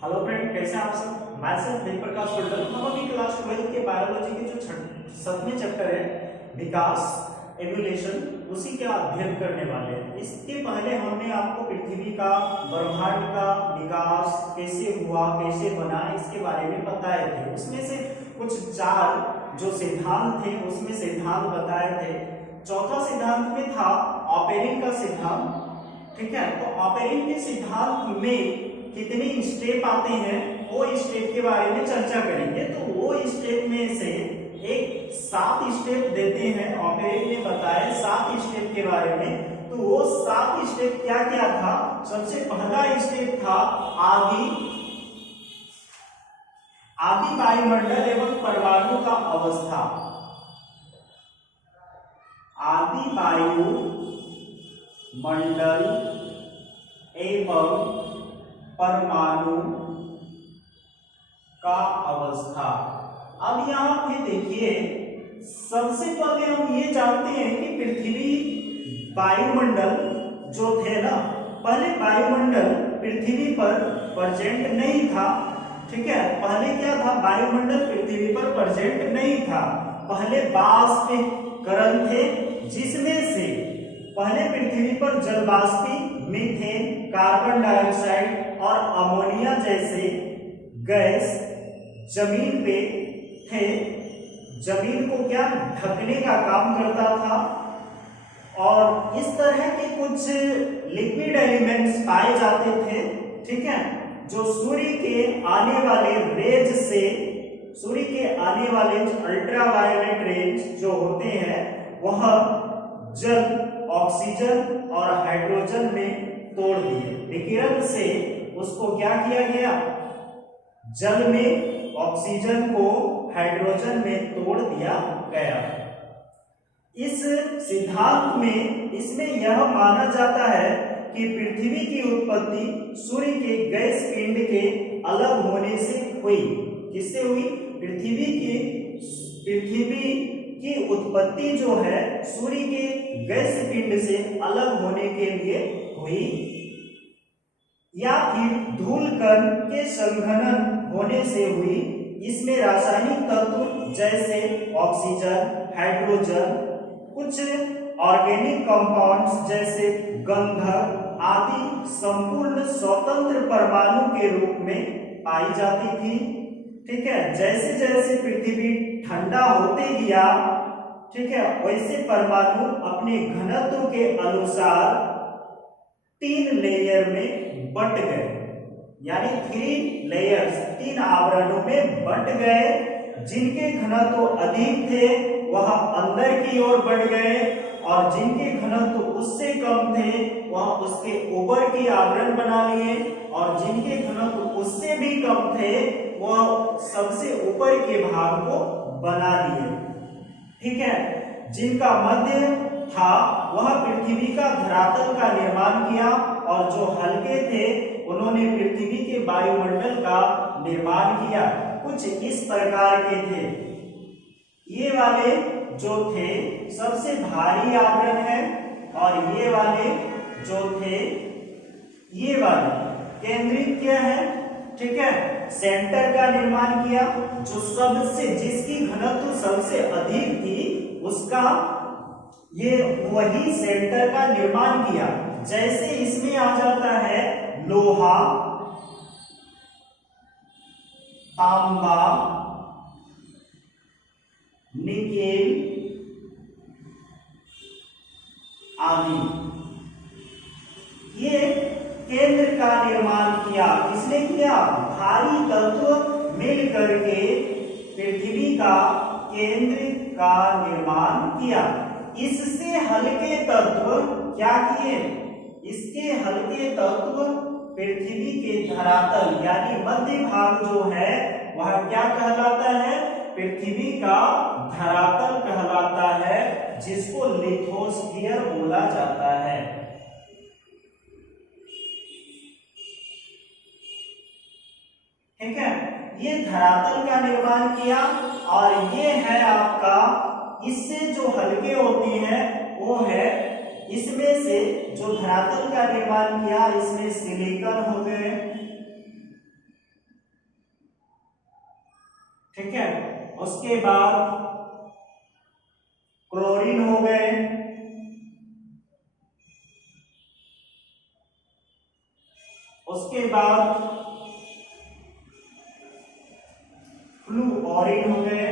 Hello friend, कैसे हैं आप सब। मैं सिर्फ देव प्रकाश कुंडल। हम अभी क्लास 12 के बायोलॉजी के जो 7वें चैप्टर है विकास एवोल्यूशन, उसी का अध्ययन करने वाले हैं। इसके पहले हमने आपको पृथ्वी का, ब्रह्मांड का विकास कैसे हुआ, कैसे बना, इसके बारे में बताए थे। उसमें से कुछ 4 जो सिद्धांत थे उसमें सिद्धांत बताए थे। चौथा सिद्धांत में था ऑपेरिन का सिद्धांत। ठीक है, तो ऑपेरिन के सिद्धांत में कितने स्टेप आते हैं वो स्टेप के बारे में चर्चा करेंगे। तो वो स्टेप में से एक 7 स्टेप देते हैं, ऑपेरिन ने बताया 7 स्टेप के बारे में। तो वो 7 स्टेप क्या क्या था। सबसे पहला स्टेप था आदि वायुमंडल एवं परमाणु का अवस्था। आदि वायु मंडल एवं परमाणु का अवस्था। अब यहां पे देखिए, सबसे पहले हम ये जानते हैं कि पृथ्वी वायुमंडल जो थे ना, पहले वायुमंडल पृथ्वी पर प्रेजेंट नहीं था। ठीक है, पहले क्या था, वायुमंडल पृथ्वी पर प्रेजेंट नहीं था। पहले वाष्पीकरण थे, जिसमें से पहले पृथ्वी पर जलवाष्पी, मीथेन, कार्बन डाइऑक्साइड और अमोनिया जैसे गैस जमीन पे थे। जमीन को क्या ढकने का काम करता था। और इस तरह के कुछ लिक्विड एलिमेंट्स पाए जाते थे। ठीक है, जो सूर्य के आने वाले रेज से, सूर्य के आने वाले अल्ट्रावायलेट रेज जो होते हैं, वह जल, ऑक्सीजन और हाइड्रोजन में तोड़ दिए। विकिरण से उसको क्या किया गया, जल में ऑक्सीजन को हाइड्रोजन में तोड़ दिया गया। इस सिद्धांत में इसमें यह माना जाता है कि पृथ्वी की उत्पत्ति सूर्य के गैस पिंड के अलग होने से हुई। किससे हुई, पृथ्वी की उत्पत्ति जो है सूर्य के गैस पिंड से अलग होने के लिए हुई, या फिर धूल कण के संघनन होने से हुई। इसमें रासायनिक तत्व जैसे ऑक्सीजन, हाइड्रोजन, कुछ ऑर्गेनिक कंपाउंड्स जैसे गंधक आदि संपूर्ण स्वतंत्र परमाणु के रूप में पाई जाती थी। ठीक है, जैसे जैसे पृथ्वी ठंडा होते गया, ठीक है, वैसे परमाणु अपने घनत्व के अनुसार 3 लेयर में बंट गए, यानी 3 लेयर्स, 3 आवरणों में बंट गए। जिनके घनत्व अधिक थे वह अंदर की ओर बढ़ गए, और जिनके घनत्व उससे कम थे वह उसके ऊपर की आवरण बना लिए, और जिनके घनत्व उससे भी कम थे वह सबसे ऊपर के भाग को बना दिए। ठीक है, जिनका मध्य था वह पृथ्वी का धरातल का निर्माण किया, और जो हल्के थे उन्होंने पृथ्वी के वायुमंडल का निर्माण किया। कुछ इस प्रकार के थे। ये वाले जो थे सबसे भारी आवरण है, और ये वाले जो थे, ये वाले केंद्रित क्या है। ठीक है, सेंटर का निर्माण किया। जो सबसे, जिसकी घनत्व सबसे अधिक थी उसका ये वही सेंटर का निर्माण किया। जैसे इसमें आ जाता है लोहा, तांबा, निकेल आदि, ये केंद्र का निर्माण किया। किसने किया, भारी तत्व मिल करके पृथ्वी का केंद्र का निर्माण किया। इससे हल्के तत्व क्या किए, इसके हल्के तत्व पृथ्वी के धरातल यानी मध्य भाग जो है वह क्या कहलाता है, पृथ्वी का धरातल कहलाता है, जिसको लिथोस्फीयर बोला जाता है। ठीक है, ये धरातल का निर्माण किया। और ये है आपका, इससे जो हल्के होते हैं वो है, इसमें से जो धरातल का निर्माण किया, इसमें सिलिकॉन हो गए, ठीक है। उसके बाद क्लोरीन हो गए, उसके बाद फ्लूओरीन हो गए,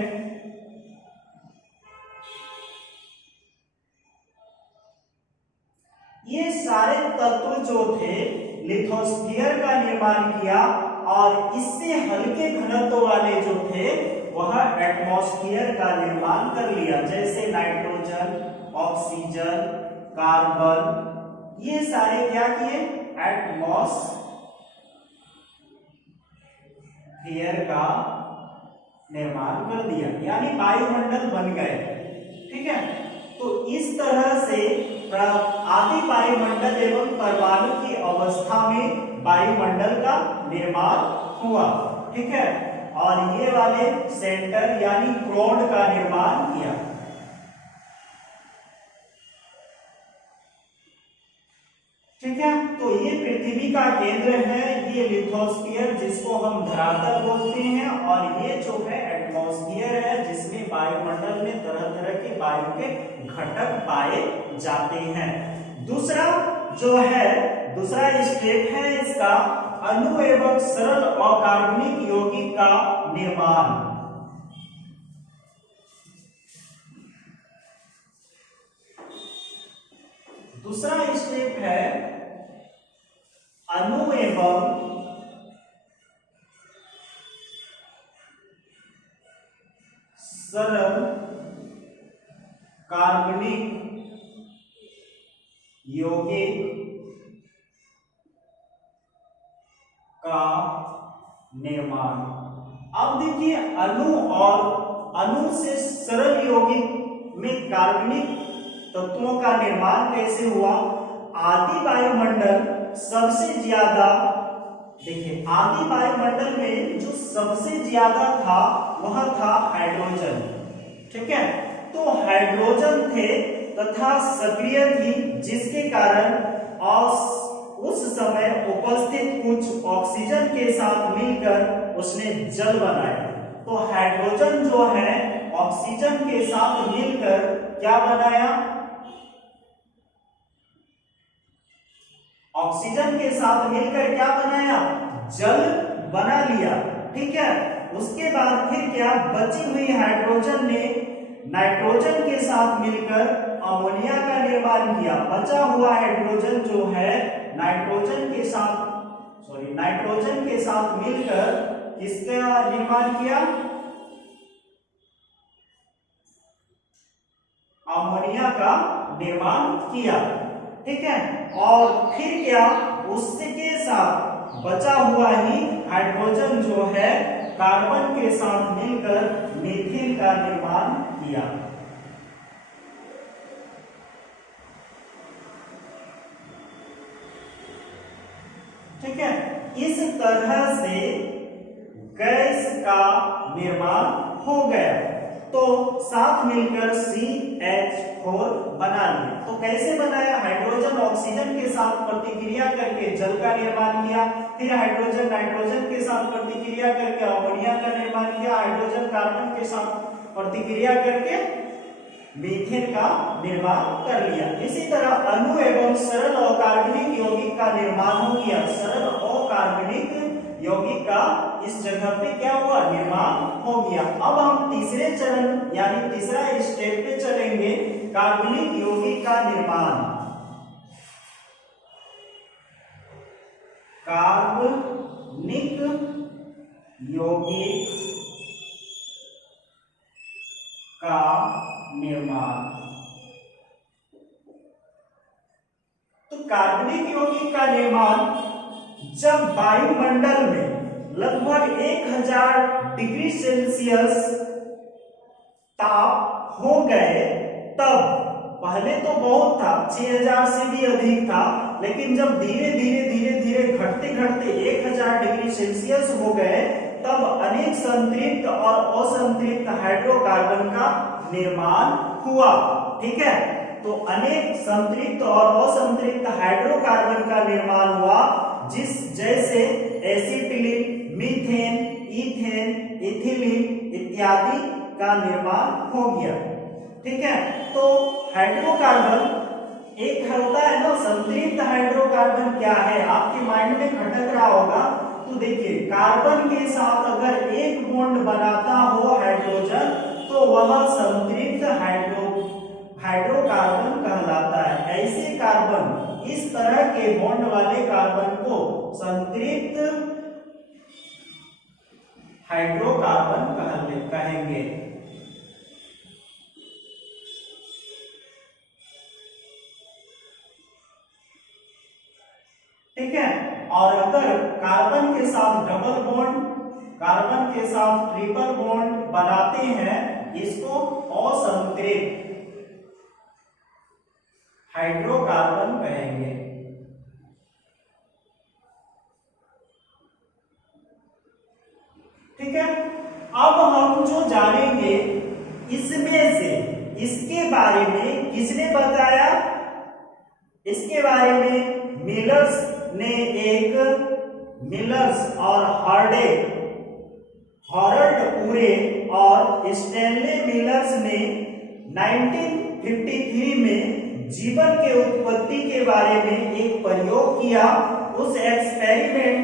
ये सारे तत्व जो थे लिथोस्फीयर का निर्माण किया और इससे हल्के घनत्व वाले जो थे वह एटमॉस्फेयर का निर्माण कर लिया, जैसे नाइट्रोजन, ऑक्सीजन, कार्बन, ये सारे क्या किए, एटमॉस्फेयर का निर्माण कर दिया, यानी वायुमंडल बन गए। ठीक है, तो इस तरह से आदि वायुमंडल एवं परमाणु की अवस्था में वायुमंडल का निर्माण हुआ। ठीक है, और ये वाले सेंटर यानी क्रोड का निर्माण किया। ठीक है, तो ये पृथ्वी का केंद्र है, ये लिथोस्फीयर जिसको हम धरातल बोलते हैं, और ये जो है एटमॉस्फेयर है जिसमें वायुमंडल में तरह तरह के वायु के घटक पाए जाते हैं। दूसरा जो है, दूसरा स्टेप है इसका अणु एवं सरल अकार्बनिक यौगिक का निर्माण। दूसरा स्टेप है अणु एवं सरल कार्बनिक यौगिक का निर्माण। अब देखिए, अणु और अणु से सरल यौगिक में कार्बनिक तत्वों का निर्माण कैसे हुआ। आदि वायुमंडल सबसे ज्यादा, देखिए आदि वायुमंडल में जो सबसे ज्यादा था वह था हाइड्रोजन। ठीक है, तो हाइड्रोजन थे तथा सक्रिय थी, जिसके कारण उस समय उपस्थित कुछ ऑक्सीजन के साथ मिलकर उसने जल बनाया। तो हाइड्रोजन जो है ऑक्सीजन के साथ मिलकर क्या बनाया, ऑक्सीजन के साथ मिलकर क्या बनाया, जल बना लिया। ठीक है, उसके बाद फिर क्या, बची हुई हाइड्रोजन ने नाइट्रोजन के साथ मिलकर अमोनिया का निर्माण किया। बचा हुआ हाइड्रोजन जो है नाइट्रोजन के साथ मिलकर किसका निर्माण किया, अमोनिया का निर्माण किया। ठीक है, और फिर क्या, उसके साथ बचा हुआ ही हाइड्रोजन जो है कार्बन के साथ मिलकर मीथेन का निर्माण किया। ठीक है, इस तरह से गैस का निर्माण हो गया, तो साथ मिलकर CH4 बना लिया। तो कैसे बनाया, हाइड्रोजन ऑक्सीजन के साथ प्रतिक्रिया करके जल का निर्माण किया, फिर हाइड्रोजन नाइट्रोजन के साथ प्रतिक्रिया करके अमोनिया का निर्माण किया, हाइड्रोजन कार्बन के साथ प्रतिक्रिया करके मीथेन का निर्माण कर लिया। इसी तरह अणु एवं सरल अकार्बनिक यौगिक का निर्माण हो गया। सरल अकार्बनिक यौगिक का इस जगह पे क्या हुआ, निर्माण हो गया। अब हम तीसरे चरण यानी तीसरा स्टेप पे चलेंगे, कार्बनिक यौगिक का निर्माण। कार्बनिक यौगिक का निर्माण। तो कार्बनिक यौगिक का निर्माण जब वायुमंडल में लगभग 1000 डिग्री सेल्सियस ताप हो गए, तब पहले तो बहुत था, 6000 से भी अधिक था, लेकिन जब धीरे धीरे घटते घटते 1000 डिग्री सेल्सियस हो गए, तब अनेक संतृप्त और असंतृप्त हाइड्रोकार्बन का निर्माण हुआ। ठीक है, तो अनेक संतृप्त और असंतृप्त हाइड्रोकार्बन का निर्माण हुआ, जिस जैसे एसिटिलीन, मीथेन, इथेन, इथिलीन इत्यादि का निर्माण हो गया। ठीक है, तो हाइड्रोकार्बन एक होता है ना संतृप्त हाइड्रोकार्बन क्या है, आपके माइंड में खटक रहा होगा। तो देखिए, कार्बन के साथ अगर एक बॉन्ड बनाता हो हाइड्रोजन तो वह संतृप्त हाइड्रोकार्बन कहलाता है। ऐसे कार्बन, इस तरह के बॉन्ड वाले कार्बन को संतृप्त हाइड्रोकार्बन कहेंगे। ठीक है, और अगर कार्बन के साथ डबल बॉन्ड, कार्बन के साथ ट्रिपल बॉन्ड बनाते हैं, इसको असंतृप्त हाइड्रोकार्बन कहेंगे। ठीक है, अब हम जो जानेंगे इसमें से, इसके बारे में किसने बताया, इसके बारे में मिलर्स ने मिलर्स और हॉरल्ड पूरे और स्टैनले मिलर्स ने 1953 में जीवन के उत्पत्ति के बारे में एक प्रयोग किया। उस एक्सपेरिमेंट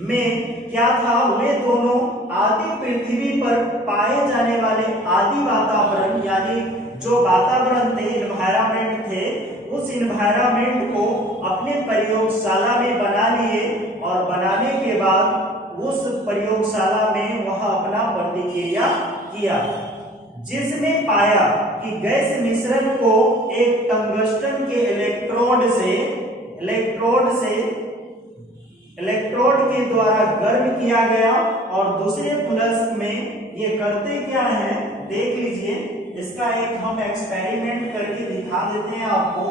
में क्या था, वे दोनों आदि पृथ्वी पर पाए जाने वाले आदि वातावरण, यानी जो वातावरण थे, एनवायरमेंट थे, उस एनवायरमेंट को अपने प्रयोगशाला में बना लिए और बनाने के बाद उस प्रयोगशाला में वह अपना प्रतिक्रिया किया, जिसमें पाया कि गैस मिश्रण को एक टंगस्टन के इलेक्ट्रोड के द्वारा गर्म किया गया और दूसरे फ्लस्क में ये करते क्या है देख लीजिए। इसका एक हम एक्सपेरिमेंट करके दिखा देते हैं आपको।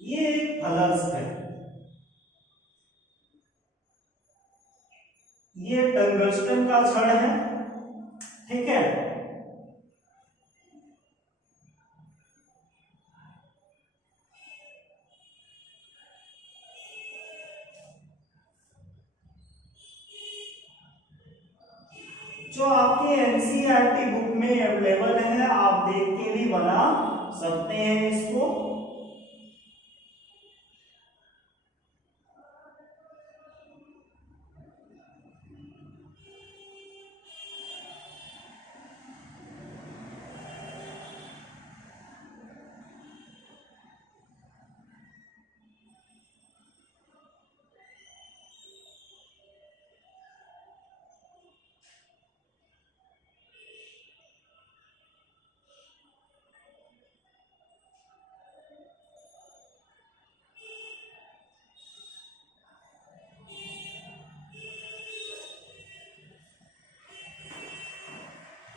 ये एक फ्लस्क है, ये टंगस्टन का छड़ है। ठीक है, जो आपके एनसीईआरटी बुक में अवेलेबल है, आप देख के भी बना सकते हैं इसको।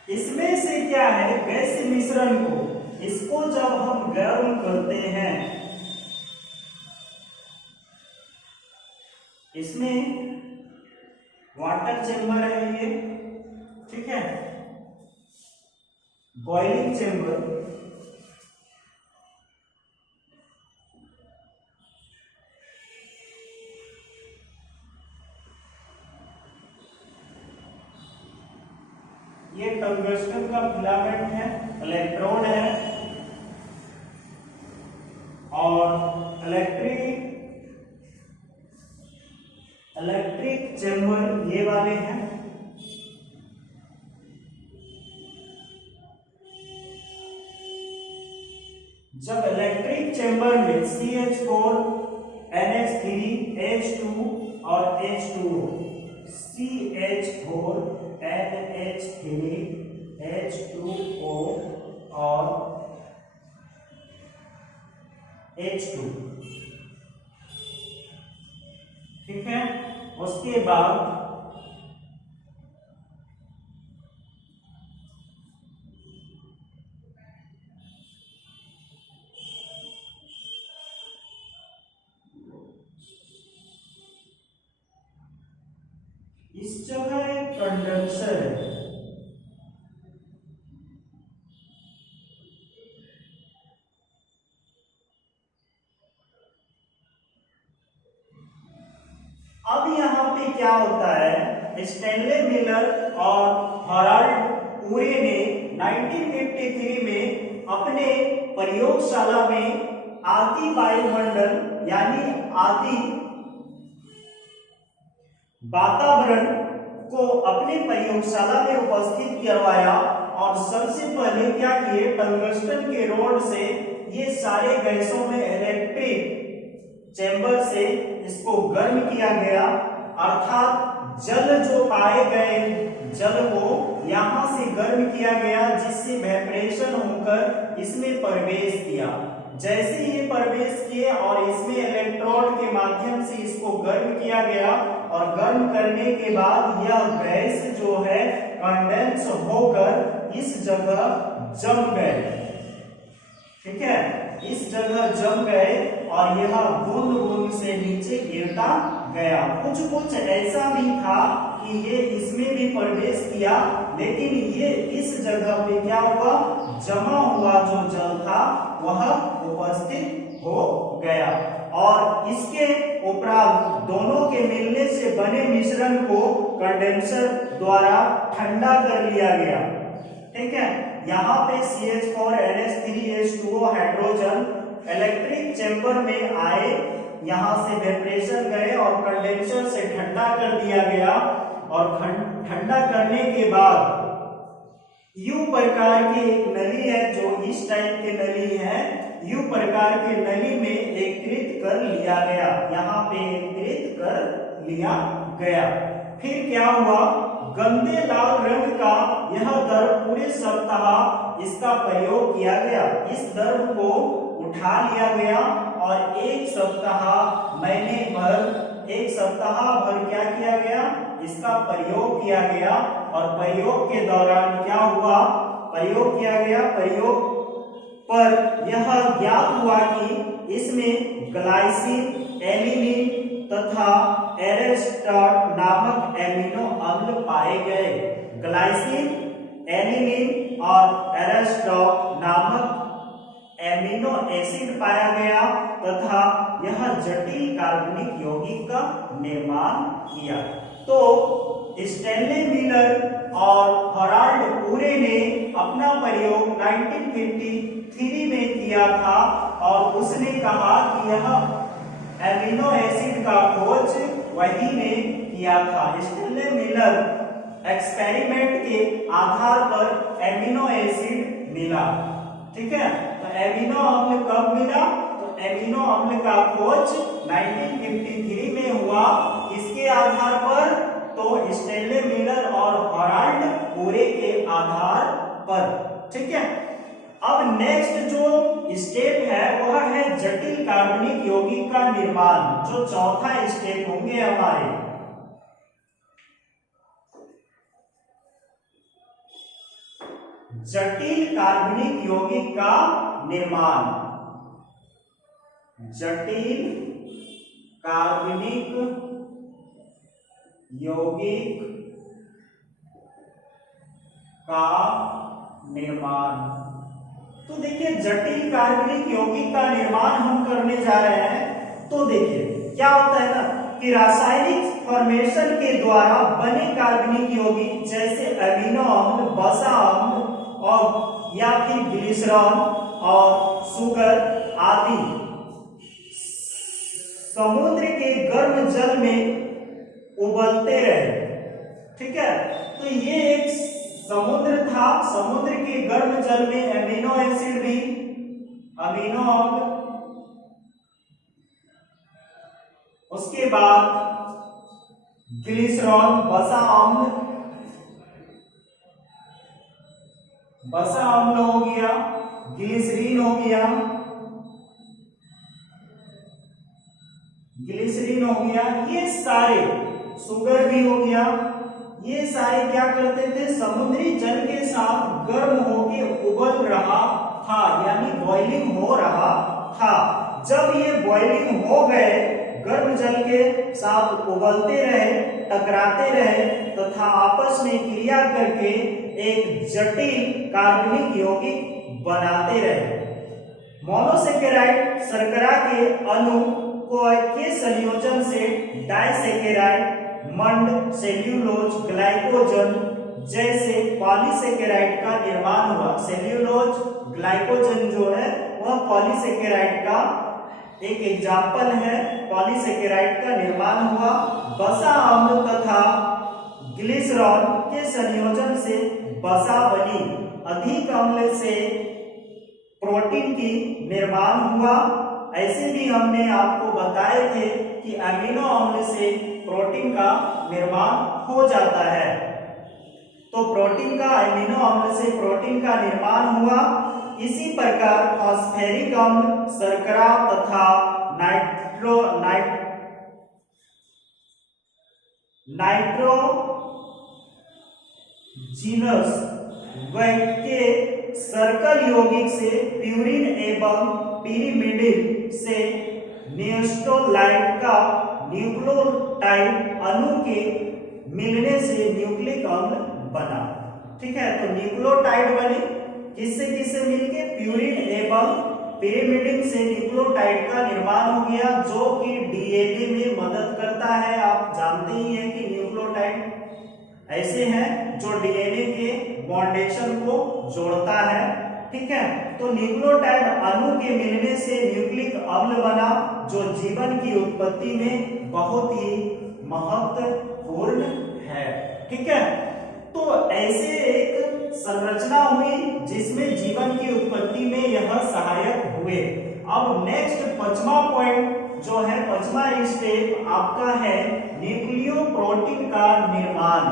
इसमें से क्या है, गैस मिश्रण को, इसको जब हम गर्म करते हैं, इसमें वाटर चेंबर है ये। ठीक है, बॉइलिंग चेंबर, ये टंगस्टन का फिलामेंट है, इलेक्ट्रोड है, और इलेक्ट्रिक चेंबर ये वाले हैं। जब इलेक्ट्रिक चेंबर में CH4 NH3 H2 और H2O, CH4 NH3 H2O और H2, ठीक है, उसके बाद इस जगह एक कंडेंसर है, अब यहाँ पे क्या होता है, स्टैनले मिलर और हॉराल्ड पूरे ने 1953 में अपने प्रयोगशाला में आदि वायुमंडल यानी आदि वातावरण को अपने प्रयोगशाला में उपस्थित करवाया और सबसे पहले क्या किए, टंगस्टन के रोड से ये सारे गैसों में इलेक्ट्रिक चैम्बर से इसको गर्म किया गया, अर्थात जल जो पाए गए जल को यहां से गर्म किया गया, जिससे वेपरेशन होकर इसमें प्रवेश किया। जैसे ये प्रवेश किए और इसमें इलेक्ट्रोड के माध्यम से इसको गर्म किया गया और गर्म करने के बाद यह गैस जो है कंडेंस होकर इस जगह जम गए। ठीक है, इस जगह जम गए और यह बूंद बूंद से नीचे गिरता गया। कुछ ऐसा भी था कि ये इसमें भी प्रवेश किया, लेकिन ये इस जगह पे क्या हुआ, जमा हुआ जो जल था वह उपस्थित हो गया और इसके उपरांत दोनों के मिलने से बने मिश्रण को कंडेंसर द्वारा ठंडा कर लिया गया। ठीक है, यहाँ पे CH4NH3H2O हाइड्रोजन इलेक्ट्रिक चैम्बर में आए, यहाँ से वेपरेशन गए और कंडेंसर से ठंडा कर दिया गया और ठंडा करने के बाद यू प्रकार की एक नली है, जो इस टाइप की नली है, यू प्रकार की नली में एकत्रित कर लिया गया, यहाँ पे एकत्रित कर लिया गया। फिर क्या हुआ, गंदे लाल रंग का यह द्रव पूरे सप्ताह इसका प्रयोग किया गया। इस द्रव को उठा लिया गया और एक सप्ताह भर क्या किया गया, इसका प्रयोग किया गया और प्रयोग के दौरान क्या हुआ, प्रयोग किया गया, प्रयोग पर यह ज्ञात हुआ कि इसमें ग्लाइसिन, एलिनिन तथा एरेस्टर नामक एमिनो अम्ल पाए गए। ग्लाइसिन, एलिनिन और एरेस्टर नामक एमिनो एसिड पाया गया तथा यह जटिल कार्बनिक यौगिक का निर्माण किया। तो स्टैनले मिलर और हॉराल्ड पूरे ने अपना प्रयोग 1953 में किया था और उसने कहा कि यह एमिनो एसिड का खोज वही ने किया था। स्टैनले मिलर एक्सपेरिमेंट के आधार पर एमिनो एसिड मिला। ठीक है, तो एमिनो अम्ल कब मिला, तो एमिनो अम्ल का खोज 1953 में हुआ। किसके आधार पर, तो स्टैनले मिलर और हॉराल्ड पूरे के आधार पर। ठीक है, अब नेक्स्ट जो स्टेप है वह है जटिल कार्बनिक यौगिक का निर्माण, जो चौथा स्टेप होंगे हमारे। जटिल कार्बनिक यौगिक का निर्माण, जटिल कार्बनिक यौगिक का निर्माण। तो देखिए, जटिल कार्बनिक यौगिक का निर्माण हम करने जा रहे हैं। तो देखिए क्या होता है ना कि रासायनिक फॉर्मेशन के द्वारा बने कार्बनिक यौगिक जैसे अमीनो अम्ल, वसा अम्ल और या फिर ग्लिसरॉल और शुगर आदि समुद्र के गर्म जल में उबलते रहे। ठीक है, तो ये एक समुद्र था, समुद्र के गर्म जल में अमीनो एसिड भी, अमीनो अम्ल, उसके बाद ग्लिसरॉल, वसा अम्ल, वसा अम्ल हो गया, ग्लिसरीन हो गया, ग्लिसरीन हो गया, ये सारे, शुगर भी हो गया, ये सारे क्या करते थे, समुद्री जल के साथ गर्म होके उबल रहा था, यानी बॉइलिंग हो रहा था। जब ये बॉइलिंग हो गए, गर्म जल के साथ उबलते रहे, टकराते रहे तथा आपस में क्रिया करके एक जटिल कार्बनिक यौगिक बनाते रहे। मोनोसेकेराइड शर्करा के अणु के संयोजन से डाइसैकेराइड, मंड, सेल्यूलोज, ग्लाइकोजन जैसे पॉलीसेकेराइड का निर्माण हुआ। सेल्यूलोज, ग्लाइकोजन जो है वह पॉलीसेकेराइड का एक एग्जाम्पल है, पॉलीसेकेराइड का निर्माण हुआ। वसा अम्ल तथा ग्लिसरॉल के संयोजन से वसा बनी। अधिक अम्ल से प्रोटीन की निर्माण हुआ। ऐसे भी हमने आपको बताए थे कि अमीनो अम्ल से प्रोटीन का निर्माण हो जाता है। तो प्रोटीन का, अमीनो अम्ल से प्रोटीन का निर्माण हुआ। इसी प्रकार फॉस्फेरिक अम्ल, शर्करा तथा नाइट्रोजीनस के सर्कल यौगिक से प्यूरिन एवं पिरिमिडिन से नियोस्टोलाइट का न्यूक्लियोटाइड अणु के मिलने से न्यूक्लिक अम्ल बना। ठीक है, तो न्यूक्लियोटाइड बने किससे किससे मिलके? प्यूरिन एवं पिरिमिडिन से न्यूक्लियोटाइड का निर्माण हो गया, जो कि डीएनए में मदद करता है। आप जानते ही हैं कि न्यूक्लियोटाइड ऐसे हैं जो डीएनए के बॉन्डेशन को जोड़ता है। ठीक है, तो न्यूक्लियोटाइड अणु के मिलने से न्यूक्लिक अम्ल बना, जो जीवन की उत्पत्ति में बहुत ही महत्वपूर्ण है। ठीक है, तो ऐसे एक संरचना हुई जिसमें जीवन की उत्पत्ति में यह सहायक हुए। अब नेक्स्ट 5वां पॉइंट जो है, 5वां स्टेप आपका है न्यूक्लियो प्रोटीन का निर्माण।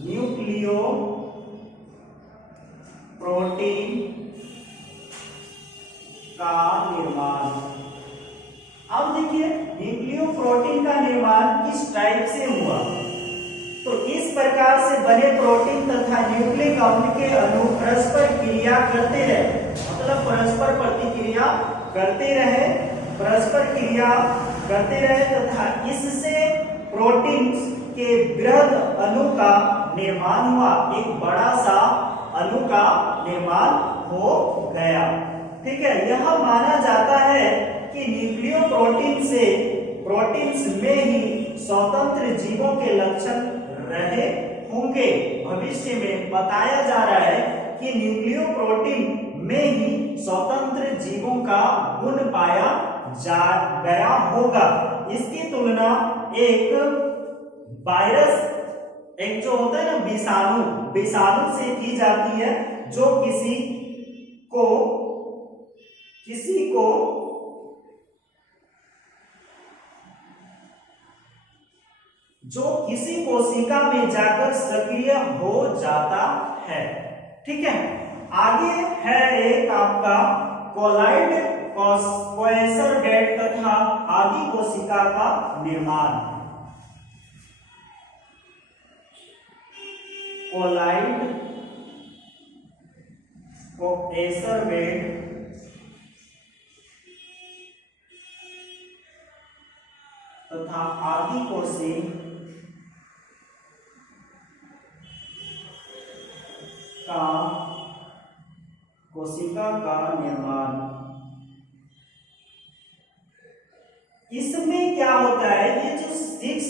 न्यूक्लियो प्रोटीन का निर्माण। अब देखिए न्यूक्लियो प्रोटीन का निर्माण किस टाइप से हुआ। तो इस प्रकार से बने प्रोटीन तथा न्यूक्लिक अम्ल के अणु परस्पर क्रिया करते रहे, मतलब परस्पर प्रतिक्रिया करते रहे, परस्पर क्रिया करते रहे तथा इससे प्रोटीन के बृहद अणु का निर्माण हुआ। एक बड़ा सा अणु का निर्माण हो गया। ठीक है, यह माना जाता है कि न्यूक्लियो प्रोटीन से प्रोटीन्स में ही स्वतंत्र जीवों के लक्षण रहे होंगे। भविष्य में बताया जा रहा है कि न्यूक्लियो प्रोटीन में ही स्वतंत्र जीवों का गुण पाया जा गया होगा। इसकी तुलना एक वायरस, एक जो होता है ना विषाणु से की जाती है, जो किसी कोशिका में जाकर सक्रिय हो जाता है। ठीक है, आगे है एक आपका कोलाइड क्वेसर बेड तथा आदि कोशिका का निर्माण। कोलाइड क्वेसर बेड तथा आदि कोशिका का निर्माण। इसमें क्या होता है, ये जो 6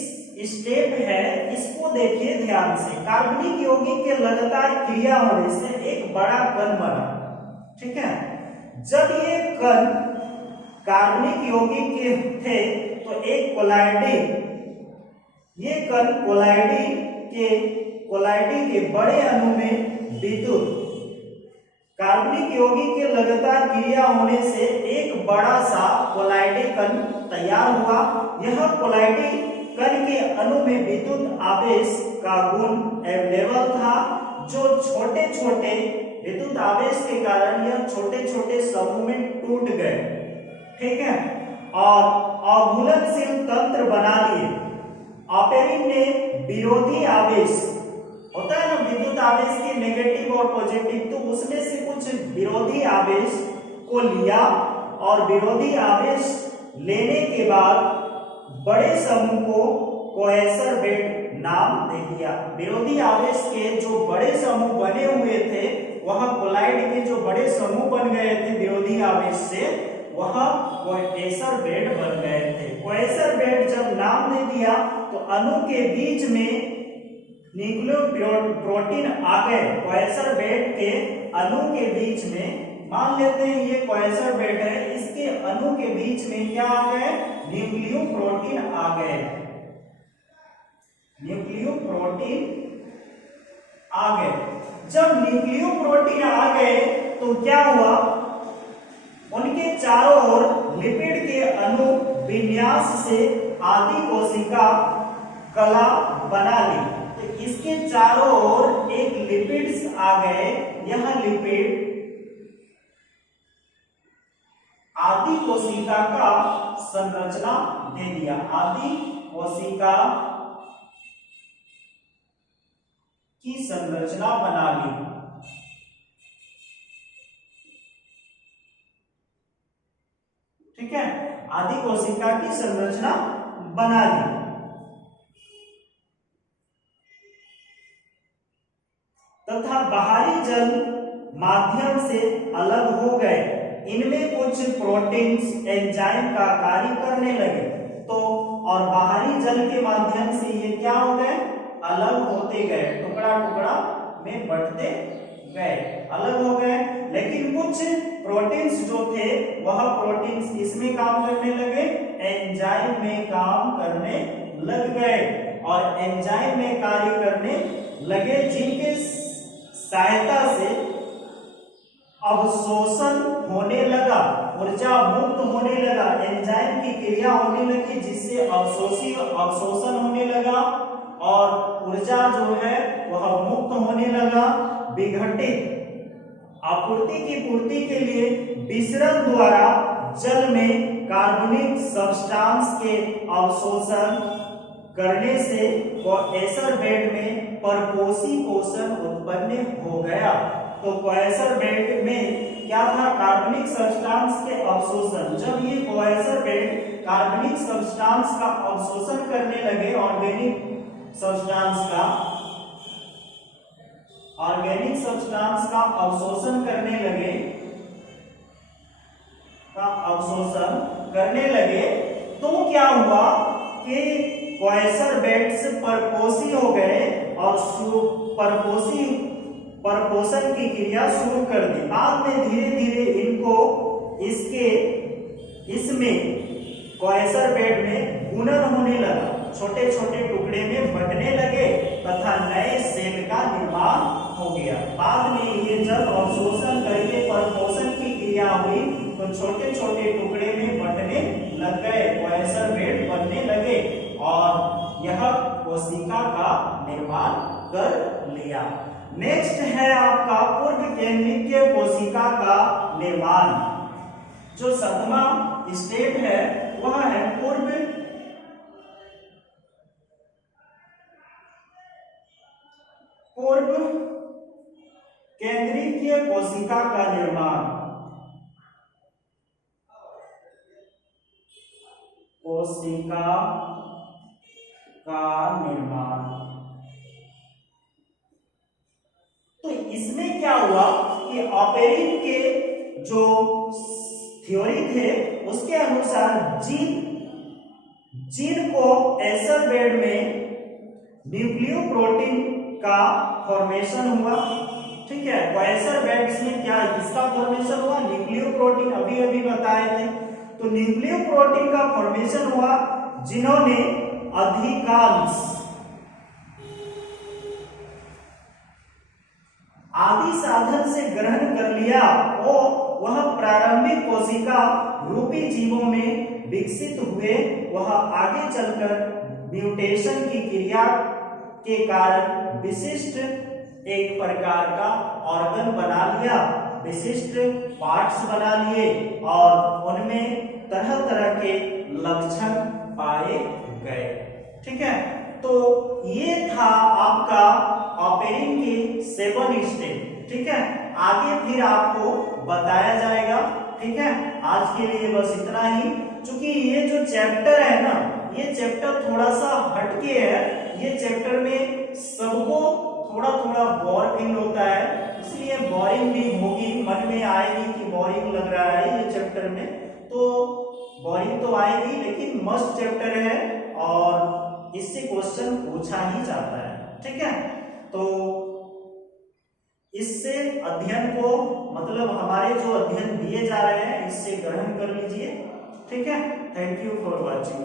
स्टेप है इसको देखिए ध्यान से। कार्बनिक यौगिक के लगातार क्रिया होने से एक बड़ा कण बना। ठीक है, जब ये कण कार्बनिक यौगिक के थे तो एक कोलाइडी के बड़े अणु में विद्युत कार्बनिक यौगिक के लगातार क्रिया होने से एक बड़ा सा कोलाइडी कण तैयार हुआ। यह कोलाइडी कण के अणु में विद्युत आवेश का गुण अवेलेबल था, जो छोटे छोटे विद्युत आवेश के कारण यह छोटे छोटे समूह में टूट गए। ठीक है, और अघुलनशील तंत्र बना लिए। ऑपेरिन ने विरोधी आवेश होता है ना, विद्युत आवेश के नेगेटिव और पॉजिटिव, तो उसमें से कुछ विरोधी आवेश को लिया और विरोधी आवेश लेने के बाद बड़े समूह को क्वेसर बेड नाम दे दिया। विरोधी आवेश के जो बड़े समूह बने हुए थे, वह कोलाइड के जो बड़े समूह बन गए थे विरोधी आवेश से, वह क्वेसर बेड बन गए थे। क्वेसर बेड जब नाम दे दिया तो अणु के बीच में न्यूक्लियोप्रोटीन आ गए। क्वेसर बेड के अणु के बीच में, मान लेते हैं ये क्वेसर बेड है, इसके अणु के बीच में क्या आ गए? न्यूक्लियोप्रोटीन आ गए। न्यूक्लियोप्रोटीन आ गए। जब न्यूक्लियोप्रोटीन आ गए तो क्या हुआ? उनके चारों ओर लिपिड के अणु विन्यास से आदि कोशिका कला बना ली। तो इसके चारों ओर एक लिपिड्स आ गए। यह लिपिड आदि कोशिका का संरचना दे दिया। आदि कोशिका की संरचना बना ली। ठीक है, आदि कोशिका की संरचना बना ली। तथा बाहरी जल माध्यम से अलग हो गए। इनमें कुछ प्रोटीन्स एंजाइम का कार्य करने लगे। तो और बाहरी जल के माध्यम से ये क्या हो गए? अलग होते गए, टुकड़ा टुकड़ा में बढ़ते गए, अलग हो गए। लेकिन कुछ प्रोटीन्स जो थे वह प्रोटीन्स इसमें काम करने लगे, एंजाइम में काम करने लग गए और एंजाइम में कार्य करने लगे, जिनके सहायता से अवशोषण होने लगा, ऊर्जा मुक्त होने लगा, एंजाइम की क्रिया होने लगी, जिससे अवशोषण होने लगा और ऊर्जा जो है वह मुक्त होने लगा। विघटित आपूर्ति की पूर्ति के लिए विसरण द्वारा जल में कार्बनिक सब्सटेंस के अवशोषण करने से क्वेसर बेड में परपोषी पोषण उत्पन्न हो गया। तो क्वेसर बेड में क्या था? कार्बनिक सब्सटेंस के अवशोषण। जब ये क्वेसर बेड कार्बनिक सब्सटेंस का अवशोषण करने लगे, ऑर्गेनिक सब्सटेंस का अवशोषण करने लगे, तो क्या हुआ कि क्वेसर बेड्स परपोषी हो गए और परपोषण की क्रिया शुरू कर दी। बाद में धीरे धीरे इनको इसमें क्वेसर बेड में गुणन होने लगा, छोटे छोटे टुकड़े में बंटने लगे तथा नए सेल का निर्माण हो गया। बाद में ये जब अवशोषण करके परपोषण की क्रिया हुई तो छोटे छोटे टुकड़े में बंटने लग गए, क्वेसर बेड बनने लगे और यह कोशिका का निर्माण कर लिया। नेक्स्ट है आपका पूर्व केंद्रीय कोशिका का निर्माण। जो 7वां स्टेप है वह है पूर्व केंद्रीय कोशिका का निर्माण। कोशिका का निर्माण। तो इसमें क्या हुआ कि ऑपेरिन के जो थ्योरी थे उसके अनुसार जीन को क्वेसर बेड में न्यूक्लियोप्रोटीन का फॉर्मेशन हुआ। ठीक है, क्वेसर बेड्स में क्या किसका फॉर्मेशन हुआ? न्यूक्लियोप्रोटीन, अभी अभी बताए थे। तो न्यूक्लियोप्रोटीन का फॉर्मेशन हुआ, जिन्होंने अधिकांश आदि साधन से ग्रहण कर लिया। वह प्रारंभिक कोशिका रूपी जीवों में विकसित हुए। वह आगे चलकर म्यूटेशन की क्रिया के कारण विशिष्ट एक प्रकार का ऑर्गन बना लिया, विशिष्ट पार्ट्स बना लिए और उनमें तरह तरह के लक्षण पाए गए। ठीक है, तो ये था आपका ऑपेरिन के 7 स्टेप। ठीक है, आगे फिर आपको बताया जाएगा। ठीक है, आज के लिए बस इतना ही। क्योंकि ये जो चैप्टर है ना, ये चैप्टर थोड़ा सा हटके है। ये चैप्टर में सबको थोड़ा थोड़ा बोर फील होता है, इसलिए बोरिंग भी होगी, मन में आएगी कि बोरिंग लग रहा है ये चैप्टर में। तो बोरिंग तो आएगी, लेकिन मस्ट चैप्टर है और इससे क्वेश्चन पूछा ही जाता है। ठीक है, तो इससे अध्ययन को मतलब हमारे जो अध्ययन दिए जा रहे हैं इससे ग्रहण कर लीजिए। ठीक है, थैंक यू फॉर वॉचिंग।